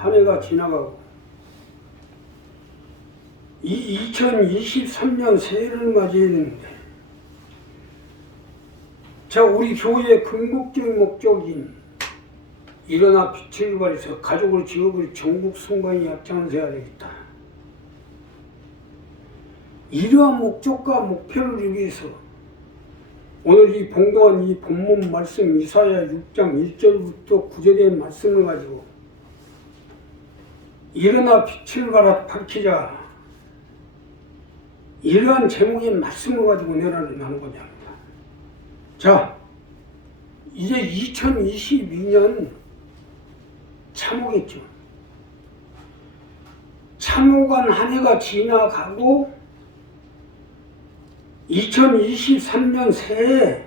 한 해가 지나가고 이 2023년 새해를 맞이했는데, 자, 우리 교회의 궁극적인 목적인 일어나 빛을 발해서 가족을 지역을 전국 승관이 앞장서야 되겠다. 이러한 목적과 목표를 이루기 위해서 오늘 이 봉독한 이 본문 말씀 이사야 6장 1절부터 9절의 말씀을 가지고 일어나 빛을 밝히자, 이러한 제목의 말씀을 가지고 내라를 나누고자 합니다. 자, 이제 2022년 참호겠죠. 참호간 한 해가 지나가고 2023년 새해,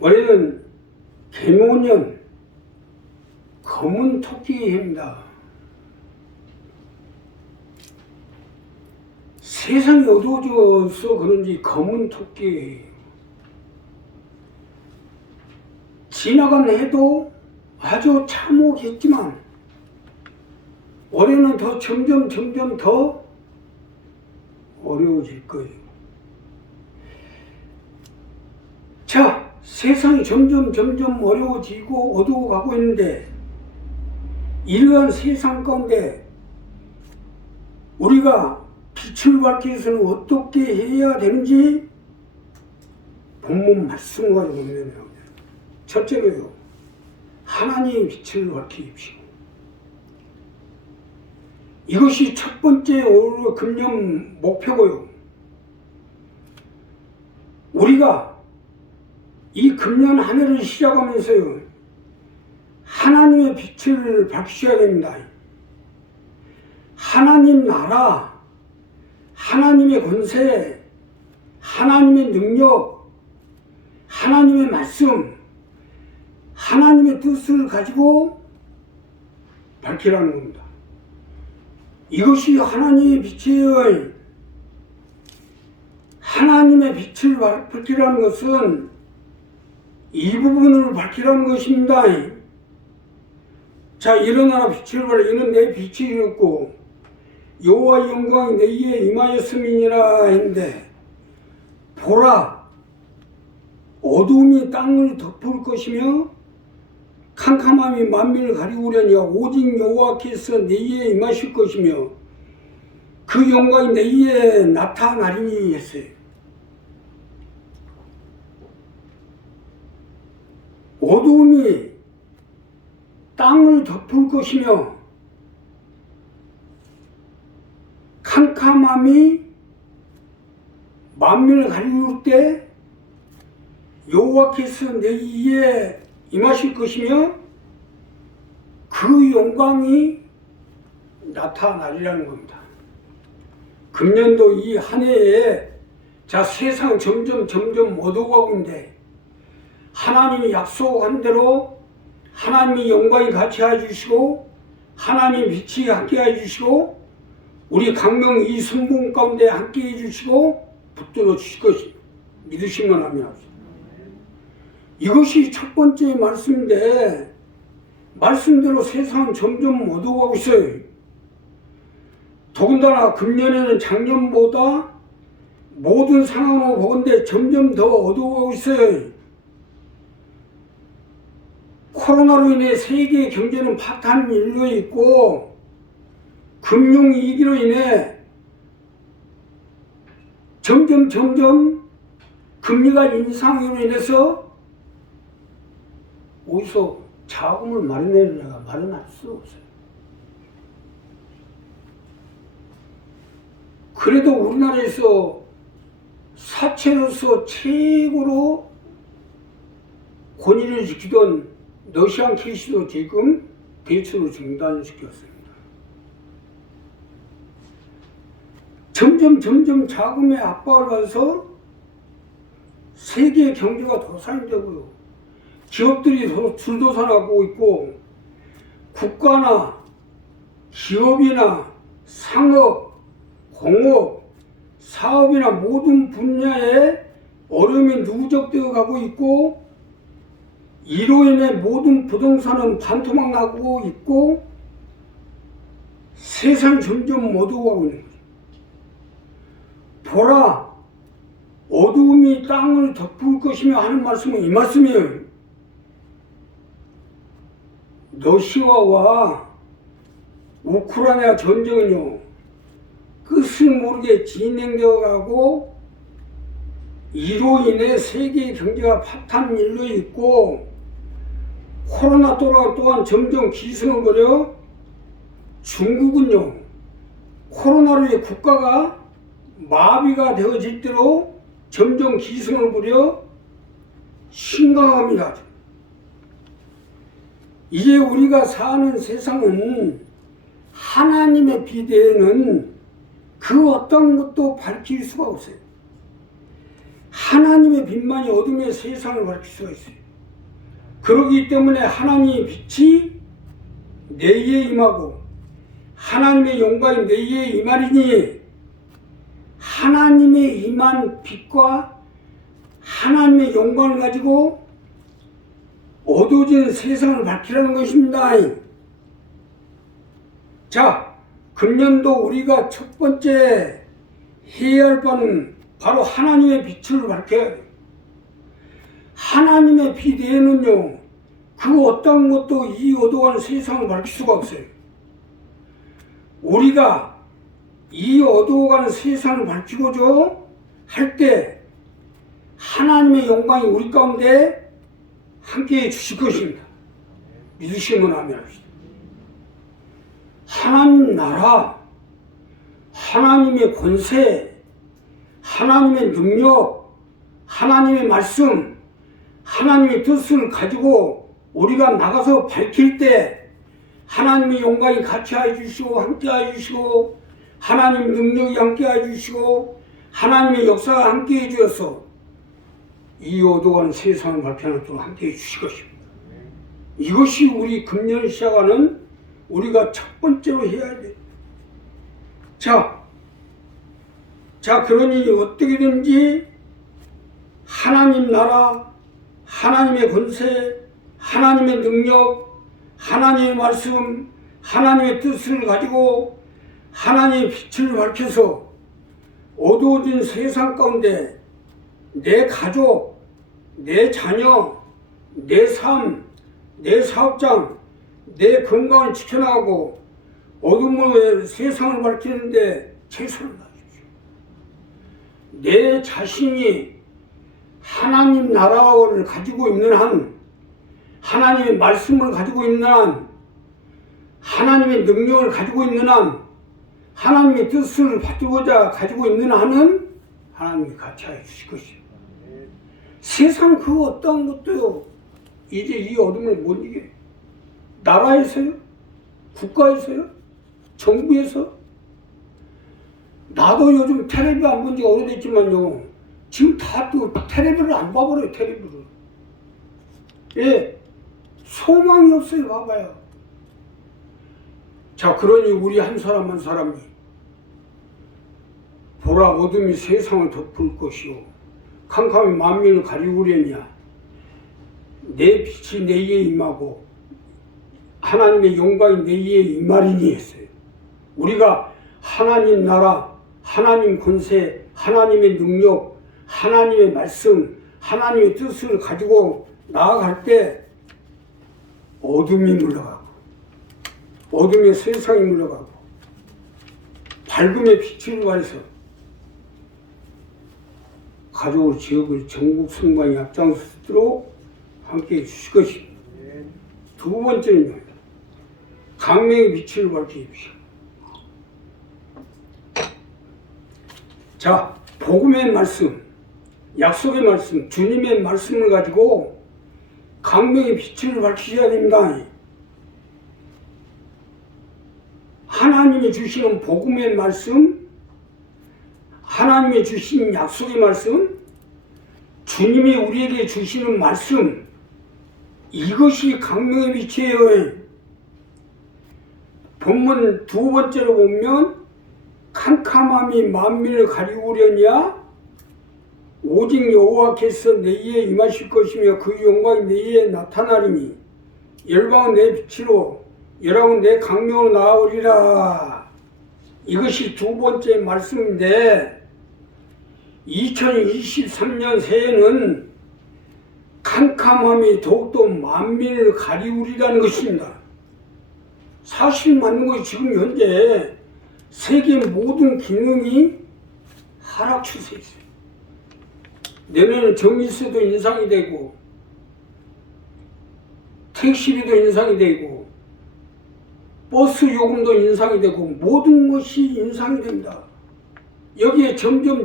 올해는 개묘년 검은 토끼의 해입니다. 세상이 어두워져서 그런지 검은 토끼예요. 지나간 해도 아주 참혹했지만 올해는 더 점점 더 어려워질 거예요. 자, 세상이 점점 어려워지고 어두워가고 있는데, 이러한 세상 가운데 우리가 빛을 밝기 위해서는 어떻게 해야 되는지 본문 말씀을 가지고 내려옵니다. 첫째로요, 하나님의 빛을 밝히십시오. 이것이 첫 번째 올 금년 목표고요. 우리가 이 금년 한 해를 시작하면서요, 하나님의 빛을 밝히셔야 됩니다. 하나님 나라, 하나님의 권세, 하나님의 능력, 하나님의 말씀, 하나님의 뜻을 가지고 밝히라는 겁니다. 이것이 하나님의 빛이에요. 하나님의 빛을 밝히라는 것은 이 부분을 밝히라는 것입니다. 자, 일어나라 빛을 발해. 이는 내 빛이 이었고 여호와의 영광이 내 위에 임하였음이니라 했는데, 보라, 어둠이 땅을 덮을 것이며 캄캄함이 만민을 가리우려니 오직 여호와께서 내 위에 임하실 것이며 그 영광이 내 위에 나타나리니 했어요. 어둠이 땅을 덮을 것이며 캄캄함이 만민을 가리울 때 여호와께서 내 위에 임하실 것이며 그 영광이 나타나리라는 겁니다. 금년도 이 한 해에, 자, 세상 점점 어두워가고 있는데, 하나님이 약속한 대로 하나님의 영광이 같이 해주시고 하나님의 빛이 함께 해주시고 우리 강명 이 선봉 가운데 함께 해주시고 붙들어 주실 것이 믿으시면 합니다. 이것이 첫 번째 말씀인데, 말씀대로 세상은 점점 어두워가고 있어요. 더군다나 금년에는 작년보다 모든 상황으로 보건대 점점 더 어두워가고 있어요. 코로나로 인해 세계 경제는 파탄이 일고 있고, 금융위기로 인해 점점 금리가 인상으로 인해서 어디서 자금을 마련해내려가 마련할 수 없어요. 그래도 우리나라에서 사채로서 최고로 권위를 지키던 러시안 케이스도 지금 대출을 중단시켰습니다. 점점 자금의 압박을 받아서 세계 경제가 도산되고요. 기업들이 줄도산하고 있고, 국가나 기업이나 상업, 공업, 사업이나 모든 분야에 어려움이 누적되어 가고 있고, 이로 인해 모든 부동산은 반토막 나고 있고 세상이 점점 어두워가고 있는 거죠. 보라, 어두움이 땅을 덮을 것이며 하는 말씀은 이 말씀이에요. 러시아와 우크라이나 전쟁은요, 끝을 모르게 진행되어 가고 이로 인해 세계 경제가 파탄 일로 있고 코로나 또한 점점 기승을 부려 중국은요, 코로나로 인해 국가가 마비가 되어질 대로 점점 기승을 부려 심각합니다. 이제 우리가 사는 세상은 하나님의 비대에는 그 어떤 것도 밝힐 수가 없어요. 하나님의 빛만이 어둠의 세상을 밝힐 수가 있어요. 그러기 때문에 하나님의 빛이 내게 임하고 하나님의 영광이 내게 임하리니 하나님의 임한 빛과 하나님의 영광을 가지고 어두워진 세상을 밝히라는 것입니다. 자, 금년도 우리가 첫 번째 해야 할 바는 바로 하나님의 빛을 밝혀야 돼요. 하나님의 빛 외에는요, 그 어떤 것도 이 어두운 세상을 밝힐 수가 없어요. 우리가 이 어두워가는 세상을 밝히고자 할 때 하나님의 영광이 우리 가운데 함께해 주실 것입니다. 믿으시면 아멘 합시다. 하나님 나라, 하나님의 권세, 하나님의 능력, 하나님의 말씀, 하나님의 뜻을 가지고 우리가 나가서 밝힐 때 하나님의 영광이 같이 해주시고 함께 해주시고 하나님의 능력이 함께 해주시고 하나님의 역사가 함께 해주셔서 이 어두운 세상을 밝혀놓도록 함께 해주실 것입니다. 이것이 우리 금년을 시작하는 우리가 첫 번째로 해야 돼. 자, 그러니 어떻게든지 하나님 나라, 하나님의 권세, 하나님의 능력, 하나님의 말씀, 하나님의 뜻을 가지고 하나님의 빛을 밝혀서 어두워진 세상 가운데 내 가족, 내 자녀, 내 삶, 내 사업장, 내 건강을 지켜나가고 어둠의 세상을 밝히는데 최선을 다하십시오. 내 자신이 하나님 나라를 가지고 있는 한, 하나님의 말씀을 가지고 있는 한, 하나님의 능력을 가지고 있는 한, 하나님의 뜻을 받고자 가지고 있는 한은 하나님이 같이 해 주실 것이에요. 세상 그 어떤 것도요, 이제 이 어둠을 못 이겨요. 나라에서요? 국가에서요? 정부에서? 나도 요즘 텔레비 안 본 지가 오래됐지만요, 지금 다 또 텔레비를 안 봐버려요, 텔레비를. 예, 소망이 없어요, 봐봐요. 자, 그러니 우리 한 사람 한 사람이 보라, 어둠이 세상을 덮을 것이요 캄캄이 만민을 가리우려냐, 내 빛이 내게 임하고 하나님의 영광이 내게 임하리니 했어요. 우리가 하나님 나라, 하나님 권세, 하나님의 능력, 하나님의 말씀, 하나님의 뜻을 가지고 나아갈 때 어둠이 물러가고 어둠의 세상이 물러가고 밝음의 빛을 발해서 가족을, 지역을, 전국 성광이 앞장서도록 함께해 주실 것입니다. 두 번째는요, 강명의 빛을 밝혀 주십시오. 자, 복음의 말씀, 약속의 말씀, 주님의 말씀을 가지고 강명의 빛을 밝히셔야 됩니다. 하나님이 주시는 복음의 말씀, 하나님이 주신 약속의 말씀, 주님이 우리에게 주시는 말씀, 이것이 강명의 빛이에요. 본문 두 번째로 보면 캄캄함이 만민을 가리우려냐, 오직 여호와께서 내 위에 임하실 것이며 그 영광이 내 위에 나타나리니 열방은 내 빛으로 열왕은 내 강명으로 나아오리라. 이것이 두 번째 말씀인데 2023년 새해는 캄캄함이 더욱더 만민을 가리우리라는 것입니다. 사실 맞는 것이 지금 현재 세계 모든 기능이 하락 추세에 있어요. 내년에는 전기세도 인상이 되고 택시비도 인상이 되고 버스 요금도 인상이 되고 모든 것이 인상이 됩니다. 여기에 점점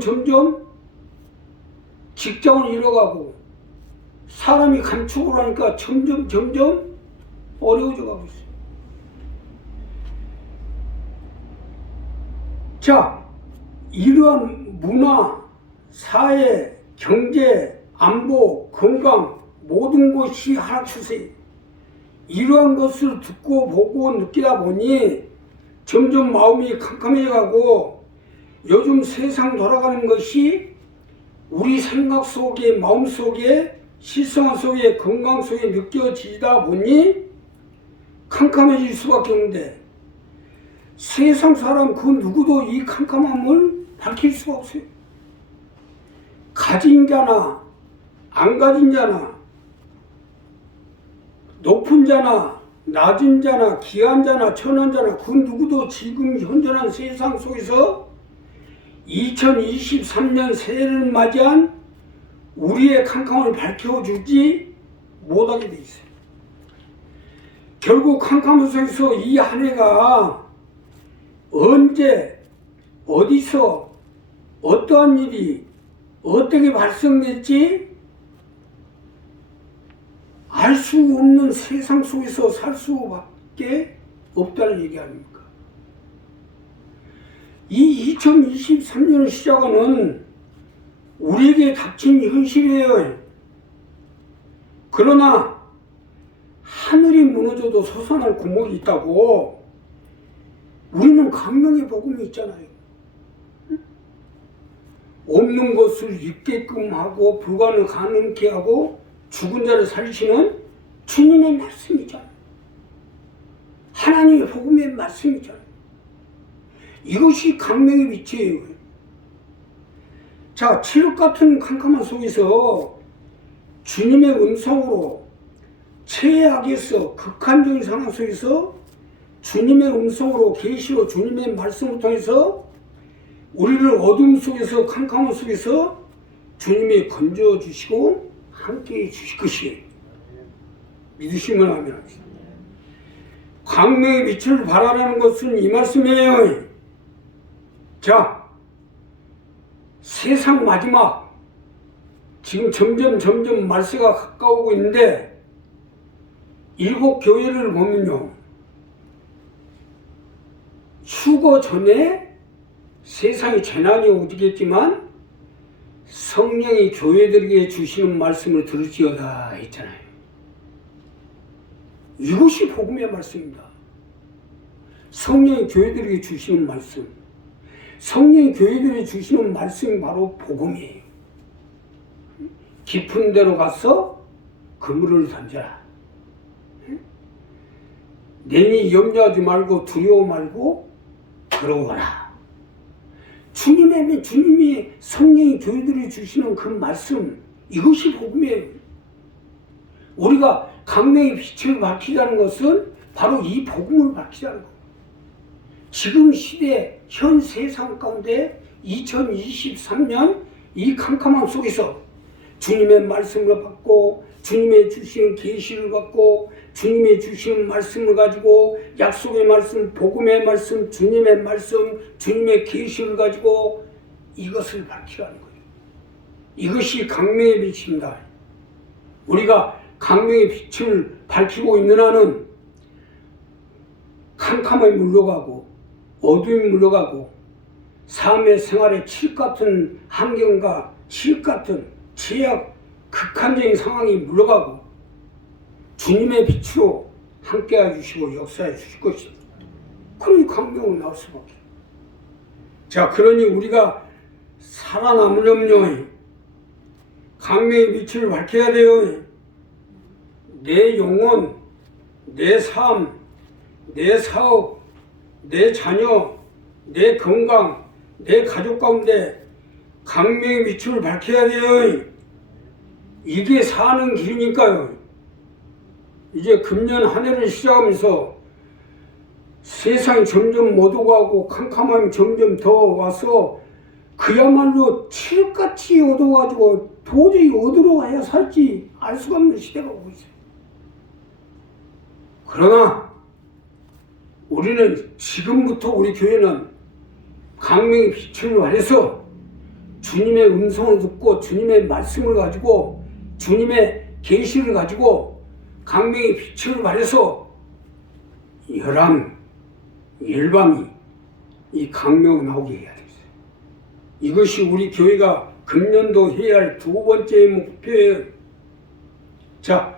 직장을 잃어가고 사람이 감축을 하니까 점점 어려워져 가고 있어요. 자, 이러한 문화, 사회, 경제, 안보, 건강 모든 것이 하락 추세. 이러한 것을 듣고 보고 느끼다 보니 점점 마음이 캄캄해져 가고 요즘 세상 돌아가는 것이 우리 생각 속에, 마음 속에, 실생활 속에, 건강 속에 느껴지다 보니 캄캄해질 수밖에 없는데 세상 사람 그 누구도 이 캄캄함을 밝힐 수가 없어요. 가진 자나 안 가진 자나 높은 자나 낮은 자나 귀한 자나 천한 자나 그 누구도 지금 현존한 세상 속에서 2023년 새해를 맞이한 우리의 캄캄을 밝혀주지 못하게 돼 있어요. 결국 캄캄 속에서 이 한 해가 언제 어디서 어떠한 일이 어떻게 발생될지 알 수 없는 세상 속에서 살 수밖에 없다는 얘기 아닙니까? 이 2023년을 시작하는 우리에게 닥친 현실이에요. 그러나 하늘이 무너져도 솟아날 구멍이 있다고 우리는 강명의 복음이 있잖아요. 없는 것을 있게끔 하고 불가능을 가능케 하고 죽은 자를 살리시는 주님의 말씀이잖아요. 하나님의 복음의 말씀이잖아요. 이것이 강명의 빛이에요. 자, 칠흑 같은 캄캄한 속에서 주님의 음성으로 최악에서 극한적인 상황 속에서 주님의 음성으로 계시로 주님의 말씀을 통해서 우리를 어둠 속에서 캄캄한 속에서 주님이 건져주시고 함께해 주실 것이에요. 믿으시면 아멘. 광명의 빛을 발하라는 것은 이 말씀이에요. 자, 세상 마지막 지금 점점 말세가 가까우고 있는데 일곱 교회를 보면요, 휴거 전에 세상에 재난이 오겠지만 성령이 교회들에게 주시는 말씀을 들을지어다 했잖아요. 이것이 복음의 말씀입니다. 성령이 교회들에게 주시는 말씀, 성령이 교회들에게 주시는 말씀이 바로 복음이에요. 깊은 데로 가서 그물을 던져라. 내니 염려하지 말고 두려워 말고 걸어오라. 주님이 성령이 교회들이 주시는 그 말씀, 이것이 복음이에요. 우리가 강명의 빛을 밝히자는 것은 바로 이 복음을 밝히자는 거예요. 지금 시대, 현 세상 가운데 2023년 이 캄캄함 속에서 주님의 말씀을 받고 주님의 주시는 계시를 받고 주님의 주시는 말씀을 가지고 약속의 말씀, 복음의 말씀, 주님의 말씀, 주님의 계시를 가지고 이것을 밝히라는 거예요. 이것이 강명의 빛입니다. 우리가 강명의 빛을 밝히고 있는 한은 캄캄함이 물러가고 어둠이 물러가고 삶의 생활에 칠흑 같은 환경과 칠흑 같은 제약, 극한적인 상황이 물러가고 주님의 빛으로 함께해 주시고 역사해 주실 것입니다. 그러니 광명은 나올 수밖에. 자, 그러니 우리가 살아남으려면 강명의 빛을 밝혀야 돼요. 내 영혼, 내 삶, 내 사업, 내 자녀, 내 건강, 내 가족 가운데 강명의 빛을 밝혀야 돼요. 이게 사는 길이니까요. 이제 금년 한 해를 시작하면서 세상이 점점 어두워가고 캄캄함이 점점 더 와서 그야말로 칠흑같이 어두워가지고 도저히 어디로 가야 살지 알 수가 없는 시대가 오고 있어요. 그러나 우리는 지금부터 우리 교회는 강명의 빛을 발해서 주님의 음성을 듣고 주님의 말씀을 가지고 주님의 계시를 가지고 강명의 빛을 발해서 열왕, 열방이 이 강명 나오게 해야 되겠어요. 이것이 우리 교회가 금년도 해야 할 두 번째 목표예요. 자,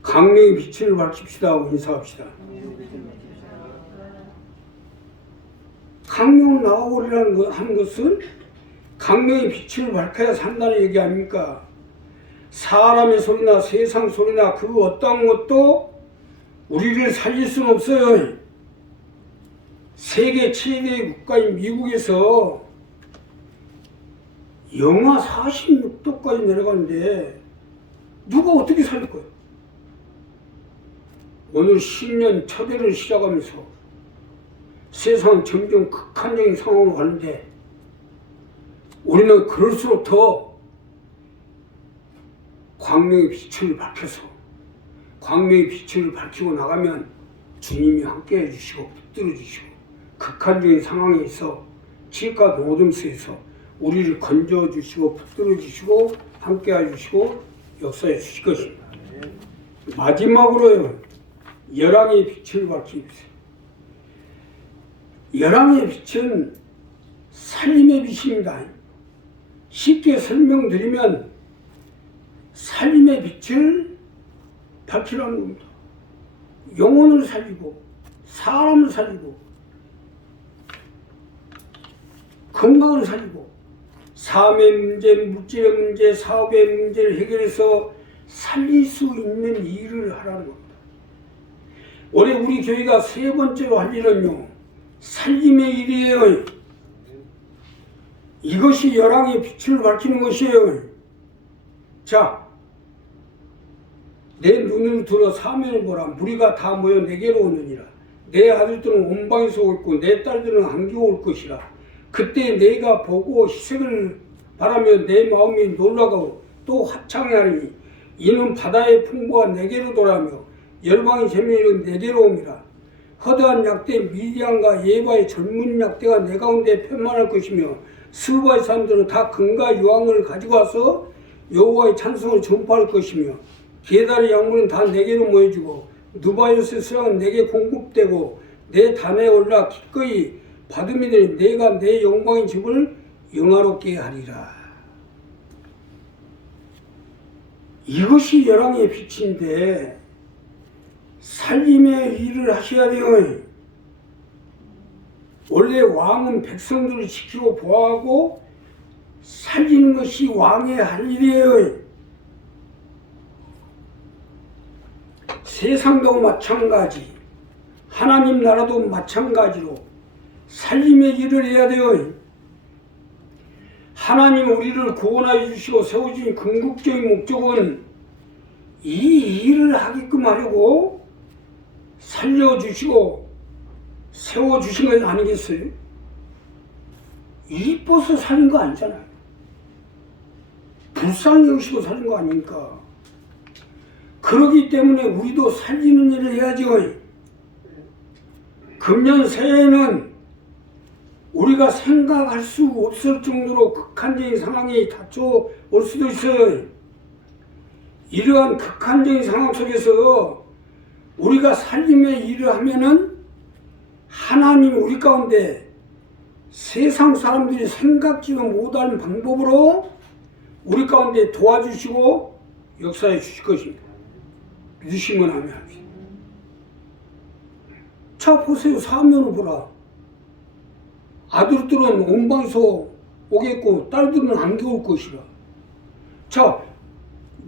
강명의 빛을 밝힙시다 하고 인사합시다. 강명 나오리라는 하는 것은 강명의 빛을 밝혀야 산다는 얘기 아닙니까? 사람의 소리나 세상 소리나 그 어떤 것도 우리를 살릴 수는 없어요. 세계 최대의 국가인 미국에서 영하 46도까지 내려가는데 누가 어떻게 살릴 거예요? 오늘 신년 첫 해를 시작하면서 세상은 점점 극한적인 상황으로 가는데 우리는 그럴수록 더 광명의 빛을 밝혀서 광명의 빛을 밝히고 나가면 주님이 함께 해주시고 붙들어 주시고 극한적인 상황에 있어 칠과 어둠 속에서 우리를 건져 주시고 붙들어 주시고 함께 해주시고 역사해 주실 것입니다. 마지막으로요, 열왕의 빛을 밝히십시오. 열왕의 빛은 살림의 빛입니다. 쉽게 설명드리면 살림의 빛을 밝히라는 겁니다. 영혼을 살리고 사람을 살리고 건강을 살리고 삶의 문제, 물질의 문제, 사업의 문제를 해결해서 살릴 수 있는 일을 하라는 겁니다. 올해 우리 교회가 세 번째로 할 일은요, 살림의 일이에요. 이것이 열왕의 빛을 밝히는 것이에요. 자, 내 눈을 들어 사면을 보라. 무리가 다 모여 내게로 오느니라. 내 아들들은 온방에서 올 것이고 내 딸들은 안겨 올 것이라. 그때 내가 보고 희색을 바라며 내 마음이 놀라고 또 합창하리니 이는 바다의 풍부가 내게로 돌아오며 열방의 재미는 내게로 옵니다. 허다한 약대 미디안과 예바의 젊은 약대가 내 가운데 편만할 것이며 스바의 사람들은 다 금과 유황을 가지고 와서 여호와의 찬송을 전파할 것이며 게달의 약물은 다 내게로 모여지고 누바요스의 수량은 내게 공급되고 내 단에 올라 기꺼이 받음이 되니 내가 내 영광의 집을 영화롭게 하리라. 이것이 열왕의 빛인데 살림의 일을 하셔야 돼요. 원래 왕은 백성들을 지키고 보호하고 살리는 것이 왕의 할 일이에요. 세상도 마찬가지, 하나님 나라도 마찬가지로 살림의 일을 해야 돼요. 하나님 우리를 구원하여 주시고 세워주신 궁극적인 목적은 이 일을 하게끔 하려고 살려주시고 세워주신 것 아니겠어요? 이뻐서 살린 거 아니잖아요. 불쌍히 여기시고 살린 거 아닙니까? 그러기 때문에 우리도 살리는 일을 해야죠. 금년 새해에는 우리가 생각할 수 없을 정도로 극한적인 상황이 닥쳐올 수도 있어요. 이러한 극한적인 상황 속에서 우리가 살림의 일을 하면은 하나님이 우리 가운데 세상 사람들이 생각지도 못하는 방법으로 우리 가운데 도와주시고 역사해 주실 것입니다. 믿으시면 하면. 자, 보세요. 사면을 보라. 아들들은 온방에서 오겠고 딸들은 안겨올 것이라. 자,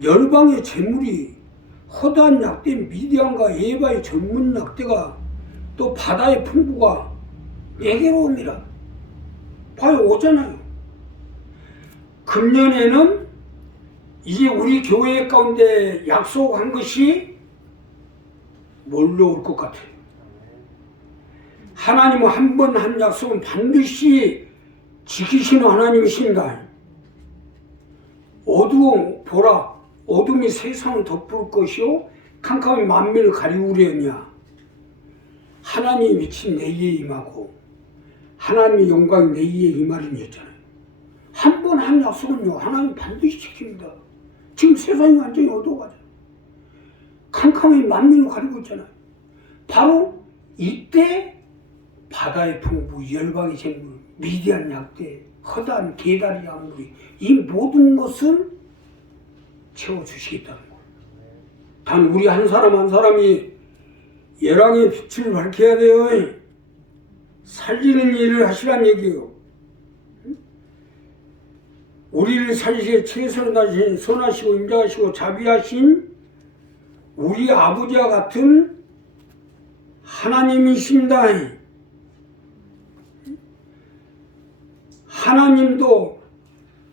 열방의 재물이 허다한 약대 미디안과 에바의 전문 약대가 또 바다의 풍부가 내게로 옵니다. 봐요, 오잖아요. 금년에는 이제 우리 교회 가운데 약속한 것이 뭘로 올 것 같아요? 하나님은 한 번 한 약속은 반드시 지키시는 하나님이십니다. 어두움 보라, 어둠이 세상을 덮을 것이요 캄캄이 만민을 가리우려냐. 하나님이 미친 내게 임하고 하나님의 영광이 내게 임하리였잖아요. 한 번 한 약속은요 하나님 반드시 지킵니다. 지금 세상이 완전히 어두워가죠. 캄캄이 만민을 가리고 있잖아요. 바로 이때 바다의 풍부, 열방의 재물, 미디안 약대, 허다한 게다리 약물이 이 모든 것을 채워주시겠다는 거예요. 단 우리 한 사람 한 사람이 열왕의 빛을 밝혀야 돼요. 살리는 일을 하시란 얘기예요. 우리를 살리시기에 최선을 다하신 선하시고 인자하시고 자비하신 우리 아버지와 같은 하나님이십니다. 하나님도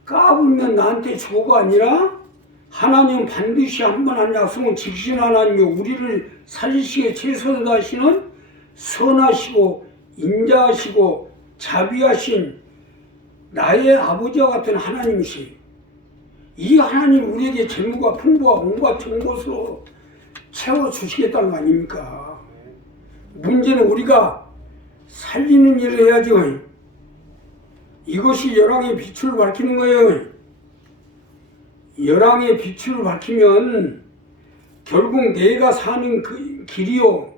까불면 나한테 주고가 아니라 하나님은 반드시 한 번 한 약속은 지키시는 하나님이요 우리를 살리시기에 최선을 다하시는 선하시고 인자하시고 자비하신 나의 아버지와 같은 하나님이시. 이 하나님 우리에게 재물과 풍부와 온갖 좋은 것으로 채워주시겠다는 거 아닙니까? 문제는 우리가 살리는 일을 해야죠. 이것이 열왕의 빛을 밝히는 거예요. 열왕의 빛을 밝히면 결국 내가 사는 그 길이요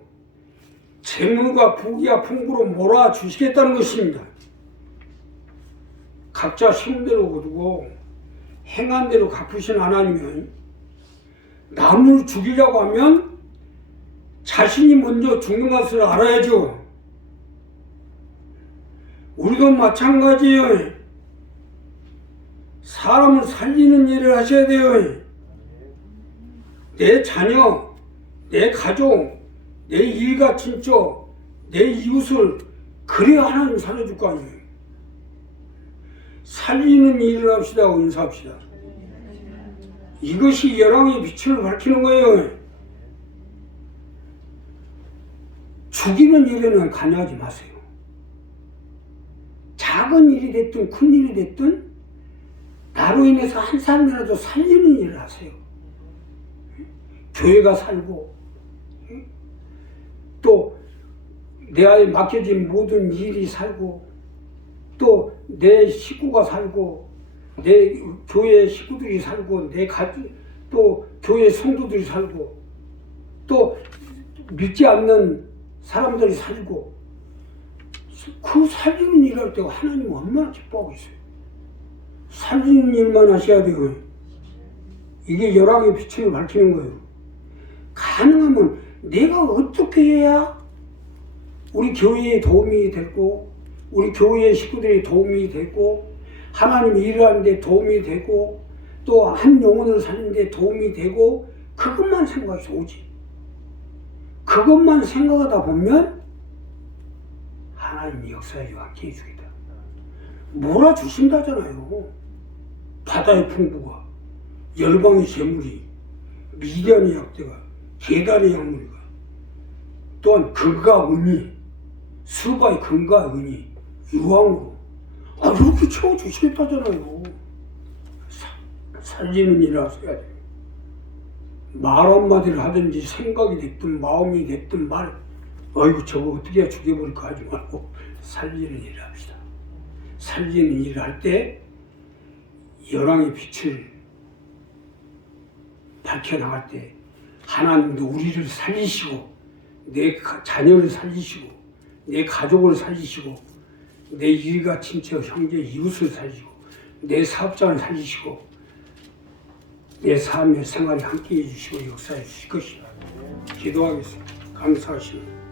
재물과 부귀와 풍부로 몰아주시겠다는 것입니다. 각자 심은 대로 거두고 행한 대로 갚으신 하나님은 남을 죽이려고 하면 자신이 먼저 죽는 것을 알아야죠. 우리도 마찬가지예요. 사람을 살리는 일을 하셔야 돼요. 내 자녀, 내 가족, 내 일가 친척, 내 이웃을 그래야 하나님 살려줄 거 아니에요. 살리는 일을 합시다. 은사합시다. 이것이 열왕의 빛을 밝히는 거예요. 죽이는 일에는 관여하지 마세요. 작은 일이 됐든 큰 일이 됐든 나로 인해서 한 사람이라도 살리는 일을 하세요. 교회가 살고 또 내가 맡겨진 모든 일이 살고 또 내 식구가 살고 내 교회 식구들이 살고 내 가족 또 교회 성도들이 살고 또 믿지 않는 사람들이 살고 그 살리는 일을 할 때 하나님은 얼마나 기뻐하고 있어요. 살리는 일만 하셔야 돼요. 이게 열왕의 빛을 밝히는 거예요. 가능하면 내가 어떻게 해야 우리 교회에 도움이 되고 우리 교회의 식구들이 도움이 되고 하나님 일을 하는데 도움이 되고 또 한 영혼을 살리는데 도움이 되고 그것만 생각해서 오지. 그것만 생각하다 보면 하나님이 역사에 함께 해주겠다. 몰아주신다잖아요. 바다의 풍부가 열방의 재물이 미디안의 약대가 게달의 약물이가 또한 금과 은이 수바의 금과 은이 유황으로 이렇게 채워주시겠다잖아요. 살리는 일을 하셔야 돼요. 말 한마디를 하든지 생각이 됐든 마음이 됐든 아이고 저거 어떻게 해야 죽여버릴까 하지 말고 살리는 일을 합시다. 살리는 일을 할 때 열왕의 빛을 밝혀나갈 때 하나님도 우리를 살리시고 내 자녀를 살리시고 내 가족을 살리시고 내 일가 친척 형제 이웃을 살리시고 내 사업장을 살리시고 내 삶의 생활에 함께해 주시고 역사해 주실 것이다. 기도하겠습니다. 감사하십니다.